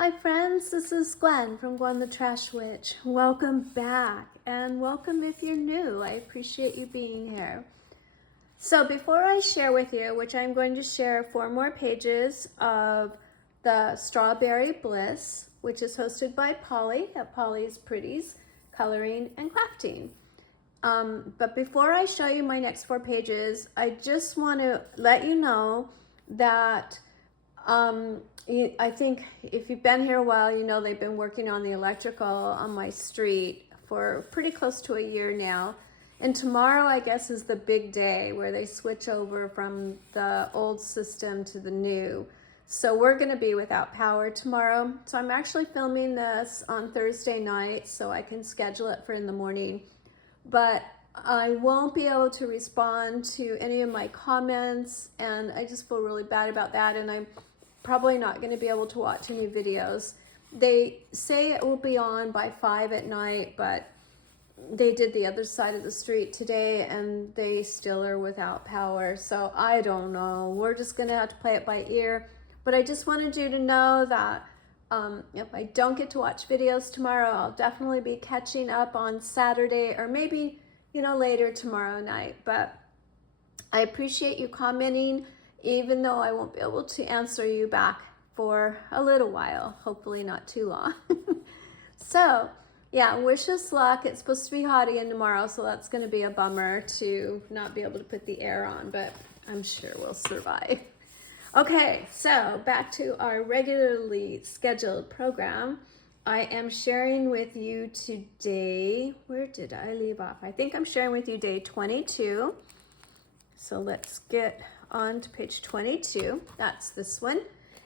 Hi friends, this is Gwen from Gwen the Trash Witch. Welcome back and welcome if you're new. I appreciate you being here. So before I share with you, which I'm going to share 4 more pages of the Strawberry Bliss, which is hosted by Polly at Polly's Pretties Coloring and Crafting. But before I show you my next 4 pages, I just want to let you know that I think if you've been here a while, you know they've been working on the electrical on my street for pretty close to a year now. And tomorrow, I guess, is the big day where they switch over from the old system to the new. So we're going to be without power tomorrow. So I'm actually filming this on Thursday night so I can schedule it for in the morning. But I won't be able to respond to any of my comments, and I just feel really bad about that. And I'm probably not going to be able to watch any videos. They say it will be on by 5 at night, but they did the other side of the street today and they still are without power. So I don't know. We're just going to have to play it by ear. But I just wanted you to know that if I don't get to watch videos tomorrow, I'll definitely be catching up on Saturday or maybe, later tomorrow night. But I appreciate you commenting, even though I won't be able to answer you back for a little while, hopefully not too long. So, yeah, wish us luck. It's supposed to be hot again tomorrow, so that's going to be a bummer to not be able to put the air on, but I'm sure we'll survive. Okay, so back to our regularly scheduled program. I am sharing with you today, where did I leave off? I think I'm sharing with you day 22. So let's get on to page 22. That's this one.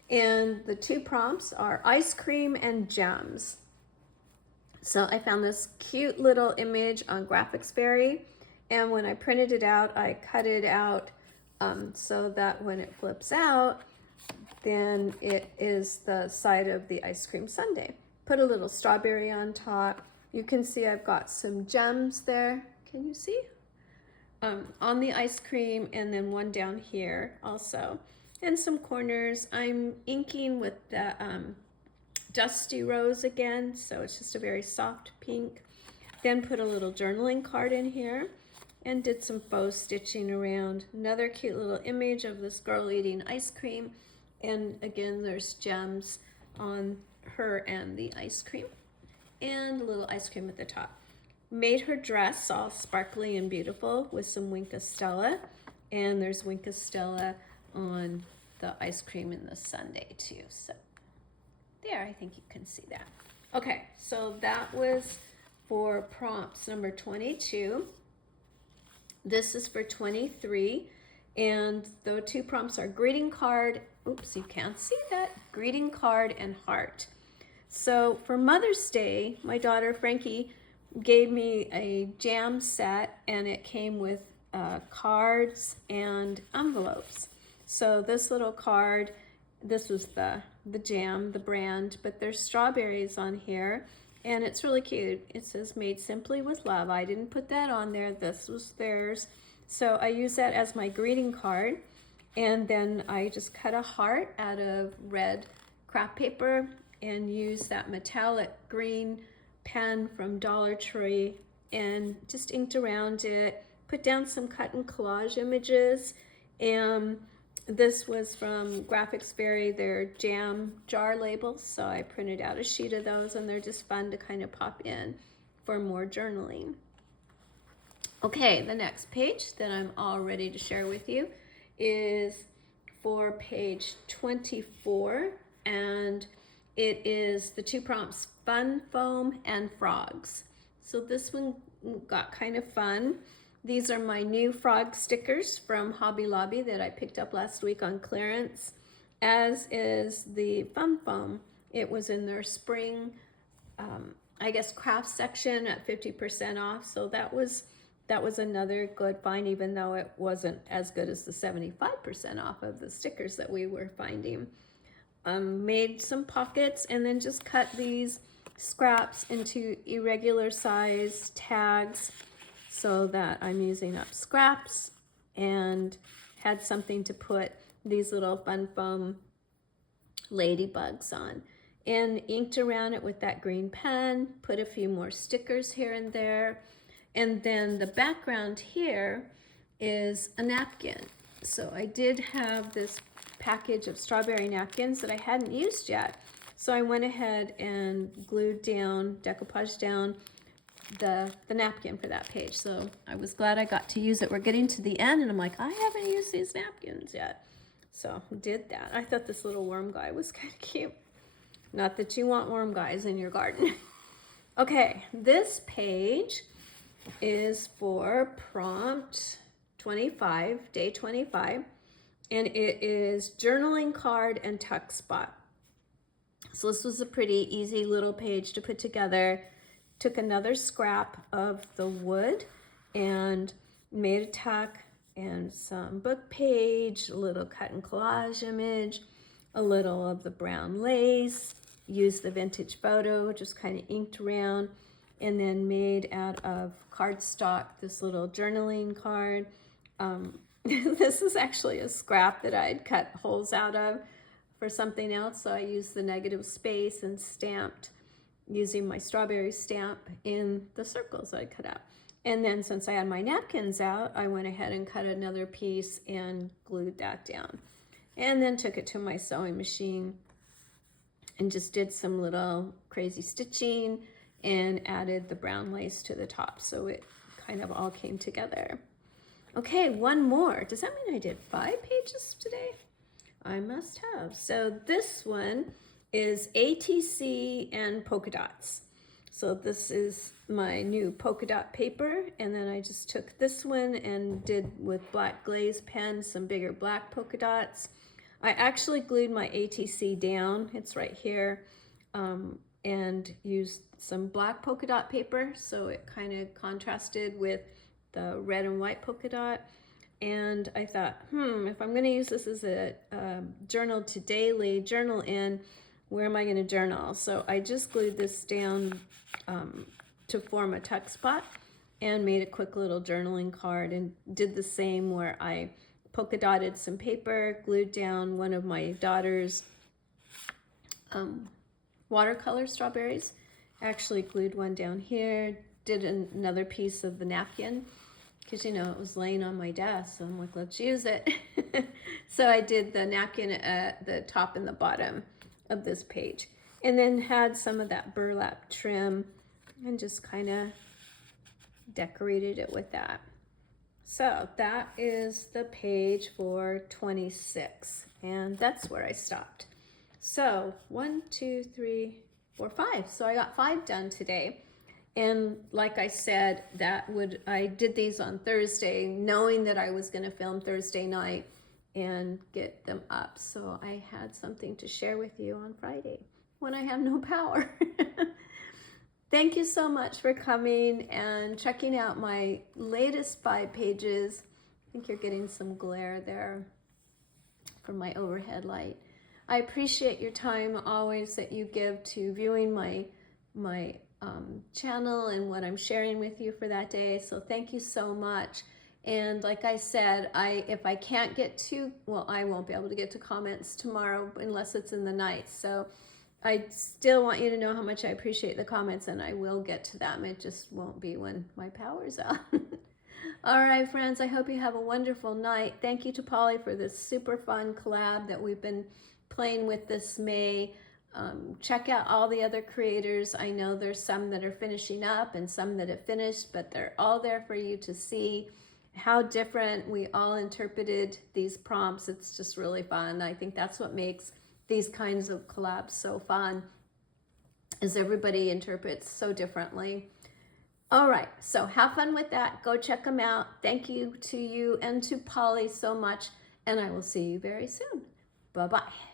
And the 2 prompts are ice cream and gems. So I found this cute little image on Graphicsberry. And when I printed it out, I cut it out so that when it flips out, then it is the side of the ice cream sundae. Put a little strawberry on top. You can see I've got some gems there. Can you see? On the ice cream, and then one down here also, and some corners. I'm inking with the Dusty Rose again, so it's just a very soft pink. Then put a little journaling card in here and did some faux stitching around. Another cute little image of this girl eating ice cream, and again there's gems on her and the ice cream, and a little ice cream at the top. Made her dress all sparkly and beautiful with some Wink of Stella, and there's Wink of Stella on the ice cream in the sundae too. So there, I think you can see that. Okay, so that was for prompts number 22. This is for 23, and the 2 prompts are greeting card. Oops, you can't see that. Greeting card and heart. So for Mother's Day, my daughter Frankie gave me a jam set, and it came with cards and envelopes. So this little card, this was the jam, the brand, but there's strawberries on here, and it's really cute. It says made simply with love. I didn't put that on there. This was theirs. So I use that as my greeting card, and then I just cut a heart out of red craft paper and use that metallic green pen from Dollar Tree and just inked around it, put down some cut and collage images, and this was from Graphicsberry, their jam jar labels, so I printed out a sheet of those, and they're just fun to kind of pop in for more journaling. Okay, the next page that I'm all ready to share with you is for page 24, and it is the 2 prompts, fun foam and frogs. So this one got kind of fun. These are my new frog stickers from Hobby Lobby that I picked up last week on clearance, as is the fun foam. It was in their spring, I guess, craft section at 50% off. So that was another good find, even though it wasn't as good as the 75% off of the stickers that we were finding. Made some pockets and then just cut these scraps into irregular size tags so that I'm using up scraps, and had something to put these little fun foam ladybugs on. and inked around it with that green pen, put a few more stickers here and there. And then the background here is a napkin. So I did have this package of strawberry napkins that I hadn't used yet. So I went ahead and glued down, decoupaged down the napkin for that page. So I was glad I got to use it. We're getting to the end and I'm like, I haven't used these napkins yet. So did that. I thought this little worm guy was kind of cute. Not that you want worm guys in your garden. Okay, this page is for prompt 25, day 25, and it is journaling card and tuck spot. So this was a pretty easy little page to put together. Took another scrap of the wood and made a tuck and some book page, a little cut and collage image, a little of the brown lace, used the vintage photo, just kind of inked around, and then made out of cardstock this little journaling card. This is actually a scrap that I'd cut holes out of for something else, so I used the negative space and stamped using my strawberry stamp in the circles I cut out. And then since I had my napkins out, I went ahead and cut another piece and glued that down. And then took it to my sewing machine and just did some little crazy stitching and added the brown lace to the top, so it kind of all came together. Okay, one more. Does that mean I did 5 pages today? I must have. So this one is ATC and polka dots. So this is my new polka dot paper, and then I just took this one and did with black glaze pen some bigger black polka dots. I actually glued my ATC down, it's right here, and used some black polka dot paper, so it kind of contrasted with the red and white polka dot. And I thought, if I'm going to use this as a journal to daily journal in, where am I going to journal? So I just glued this down to form a tuck spot and made a quick little journaling card, and did the same where I polka dotted some paper, glued down one of my daughter's watercolor strawberries. Actually glued one down here, did another piece of the napkin, because, you know, it was laying on my desk, so I'm like, let's use it. So I did the napkin at the top and the bottom of this page, and then had some of that burlap trim and just kind of decorated it with that. So that is the page for 26, and that's where I stopped. So 1, 2, 3, 4, 5. So I got 5 done today. And like I said, I did these on Thursday, knowing that I was going to film Thursday night and get them up. So I had something to share with you on Friday when I have no power. Thank you so much for coming and checking out my latest 5 pages. I think you're getting some glare there from my overhead light. I appreciate your time always that you give to viewing my channel and what I'm sharing with you for that day. So thank you so much. And like I said, if I can't get to, well, I won't be able to get to comments tomorrow unless it's in the night. So I still want you to know how much I appreciate the comments, and I will get to them. It just won't be when my power's out. All right, friends, I hope you have a wonderful night. Thank you to Polly for this super fun collab that we've been playing with this May. Check out all the other creators. I know there's some that are finishing up and some that have finished, but they're all there for you to see how different we all interpreted these prompts. It's just really fun. I think that's what makes these kinds of collabs so fun, is everybody interprets so differently. All right, so have fun with that. Go check them out. Thank you to you and to Polly so much, and I will see you very soon. Bye-bye.